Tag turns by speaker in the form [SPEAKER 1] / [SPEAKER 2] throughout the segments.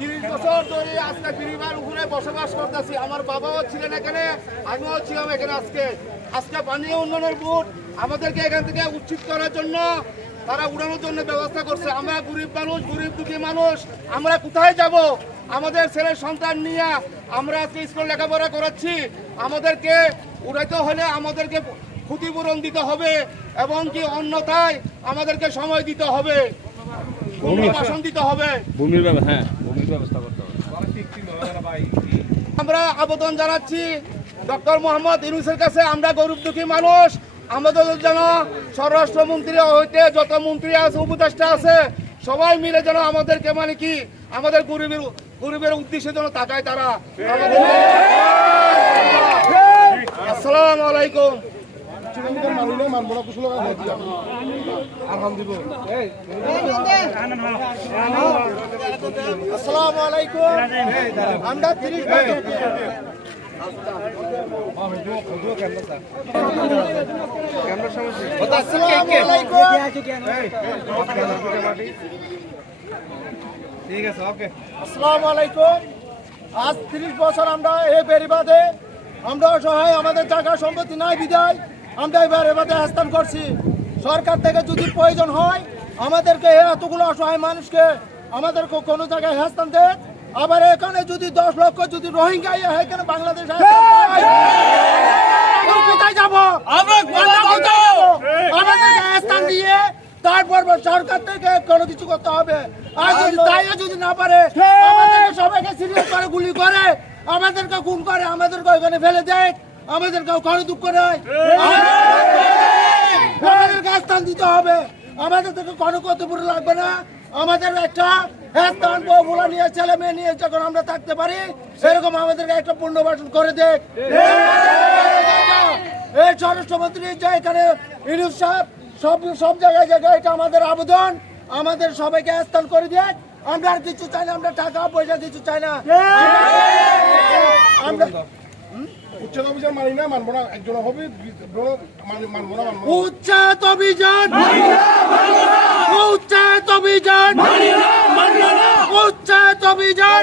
[SPEAKER 1] তিরিশ বছর ধরে আজকে বিরিমার উপরে বসবাস করতেছি। আমার বাবাও ছিলেন এখানে, আমিও ছিলাম এখানে আজকে। আজকে পানীয় উন্নয়নের বুট আমাদেরকে এখান থেকে উচ্ছিত করার জন্য তারা উড়ানোর জন্য ব্যবস্থা করছে। আমরা গরিব মানুষ গরিব দুঃখী মানুষ আমরা কোথায় যাব? আমাদের ছেলে সন্তান নিয়ে আমরা আজকে স্কুল লেখাপড়া করাচ্ছি। আমাদেরকে উড়াইতে হলে আমাদেরকে ক্ষতিপূরণ দিতে হবে এবং কি অন্যথায় আমাদেরকে সময় দিতে হবে। পুনর্বাসন দিতে হবে।
[SPEAKER 2] ভূমির ব্যবস্থা হ্যাঁ ভূমির ব্যবস্থা করতে
[SPEAKER 1] আমরা আবেদন জানাচ্ছি। ডক্টর মোহাম্মদ ইউনুসের কাছে আমরা গরিব দুঃখী মানুষ আমাদের যেন স্বরাষ্ট্রমন্ত্রী হইতে যত মন্ত্রী আছে উপদেষ্টা আছে সবাই মিলে যেন আমাদেরকে মানে কি আমাদের গরিবের গরিবের উদ্দেশ্যে যেন তাকায় তারা। আসসালাম আসসালামু আলাইকুম। আসসালামু আলাইকুম। আমরা তিরিশ
[SPEAKER 2] ঠিক আছে ওকে
[SPEAKER 1] আসসালামু আলাইকুম। আজ তিরিশ বছর আমরা এই বেরিবাদে আমরা অসহায় আমাদের জায়গা সম্পত্তি নাই বিদায়। আমরা এবার এবারে হস্তান করছি। সরকার থেকে যদি প্রয়োজন হয় আমাদেরকে এতগুলো অসহায় মানুষকে আমাদেরকে কোনো জায়গায় হস্তান দেয় আবার এখানে যদি দশ লক্ষ যদি রোহিঙ্গা এখানে বাংলাদেশ কোথায় যাব? আমাদেরকে দিয়ে তারপর সরকার থেকে কোনো কিছু করতে হবে। আর যদি তাই যদি না পারে আমাদেরকে সবাইকে সিরিয়াস করে গুলি করে আমাদেরকে খুন করে আমাদেরকে ওইখানে ফেলে দেয়। আমাদেরকে কোনো দুঃখ নেই। স্থান দিতে হবে। আমাদের থেকে কোনো কতপুর লাগবে না। আমাদের একটা আমরা থাকতে পারি, সেরকম একটা করে স্বরাষ্ট্রমন্ত্রী যে এখানে আমাদের আবেদন। আমাদের সবাইকে স্থান করে দিয়ে আমরা আর কিছু চাই না, আমরা টাকা, পয়সা কিছু চাই না। আমরা
[SPEAKER 3] উচ্ছেদ অভিযান মানি না মানবো না একজন হবে মানবো না।
[SPEAKER 1] উচ্ছেদ অভিযান উচ্ছেদ অভিযান উচ্ছেদ অভিযান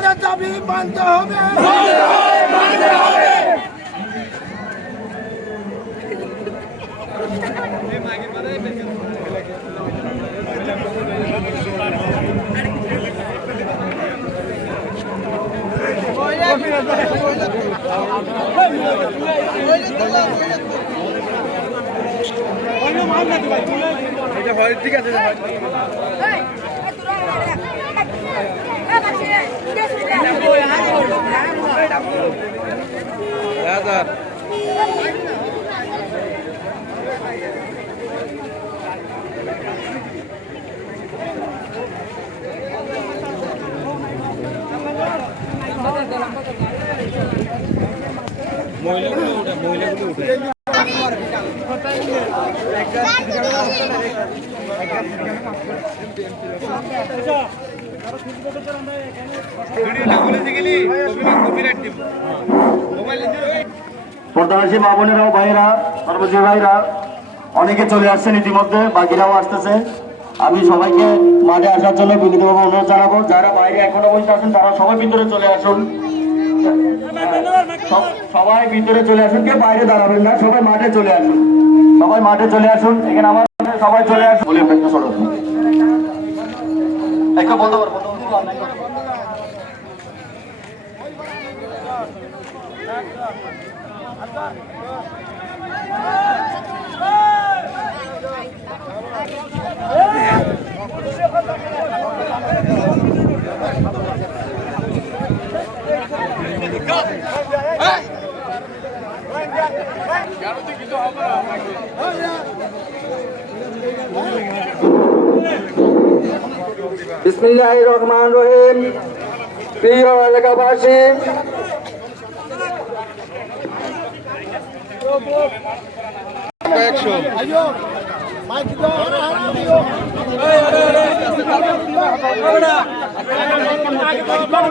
[SPEAKER 1] আমাদের দাবি মানতে হবে
[SPEAKER 2] ঠিক আছে Dạ মহিলাগুলো মহিলাগুলো উঠে একটা
[SPEAKER 4] পর্দাবাসী মা বোনেরাও ভাইরা সর্বজী ভাইরা অনেকে চলে আসছেন ইতিমধ্যে, বাকিরাও আসতেছে। আমি সবাইকে মাঠে আসার জন্য বিনীতভাবে অনুরোধ জানাব। যারা বাইরে এখনও বসে আছেন, তারা সবাই ভিতরে চলে আসুন। সবাই ভিতরে চলে আসুন, কেউ বাইরে দাঁড়াবেন না, সবাই মাঠে চলে আসুন। সবাই মাঠে চলে আসুন, এখানে আমার সবাই চলে আসুন। বলি একটু ছোট একটু বন্ধ কর বন্ধ কর। বিসমিল্লাহ রহমান রহিম। প্রিয় এলাকাবাসী